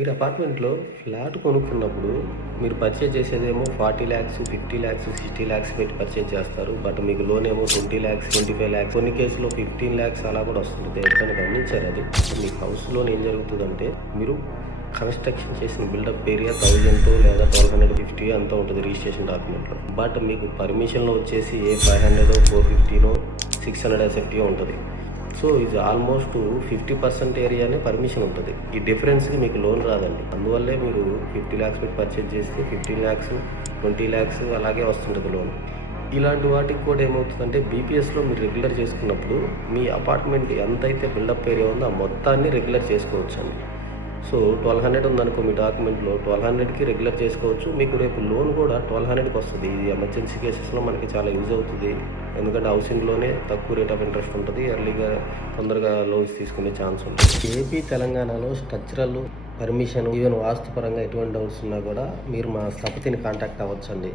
మీరు అపార్ట్మెంట్లో ఫ్లాట్ కొనుక్కున్నప్పుడు మీరు పర్చేజ్ చేసేదేమో 40 ల్యాక్స్ 50 ల్యాక్స్ 60 ల్యాక్స్ పెట్టి పర్చేజ్ చేస్తారు. బట్ మీకు లోన్ ఏమో 20 ల్యాక్స్ 25 ల్యాక్స్, కొన్ని కేసులో 15 ల్యాక్స్ అలా కూడా వస్తుంది. ఎప్పుడైనా గమనించారు అది? మీ హౌస్ లోన్ ఏం జరుగుతుందంటే, మీరు కన్స్ట్రక్షన్ చేసిన బిల్డప్ ఏరియా 1000 లేదా 1250 అంతా ఉంటుంది రిజిస్ట్రేషన్ డాక్యుమెంట్లో. బట్ మీకు పర్మిషన్లో వచ్చేసి ఏ 500 450 600 ఎస్ఎఫ్టీ ఉంటుంది. సో ఇది ఆల్మోస్ట్ 50% ఏరియానే పర్మిషన్ ఉంటుంది. ఈ డిఫరెన్స్కి మీకు లోన్ రాదండి. అందువల్లే మీరు 50 ల్యాక్స్ పెట్టి పర్చేజ్ చేస్తే 15 ల్యాక్స్ 20 ల్యాక్స్ అలాగే వస్తుంటుంది లోన్. ఇలాంటి వాటికి కూడా ఏమవుతుందంటే, బీపీఎస్లో మీరు రెగ్యులర్ చేసుకున్నప్పుడు మీ అపార్ట్మెంట్ ఎంతైతే బిల్డప్ ఏరియా ఉందో ఆ మొత్తాన్ని రెగ్యులర్ చేసుకోవచ్చు అండి. సో 1200 ఉందనుకో మీ డాక్యుమెంట్లో, 1200కి రెగ్యులర్ చేసుకోవచ్చు. మీకు రేపు లోన్ కూడా 1200కి వస్తుంది. ఇది ఎమర్జెన్సీ కేసెస్లో మనకి చాలా యూజ్ అవుతుంది. ఎందుకంటే హౌసింగ్లోనే తక్కువ రేట్ ఆఫ్ ఇంట్రెస్ట్ ఉంటుంది. ఎర్లీగా తొందరగా లోన్స్ తీసుకునే ఛాన్స్ ఉంటుంది. ఏపీ తెలంగాణలో స్ట్రక్చరల్ పర్మిషన్ ఈవెన్ వాస్తుపరంగా ఎటువంటి డౌట్స్ ఉన్నా కూడా మీరు మా స్థపతిని కాంటాక్ట్ అవ్వచ్చండి.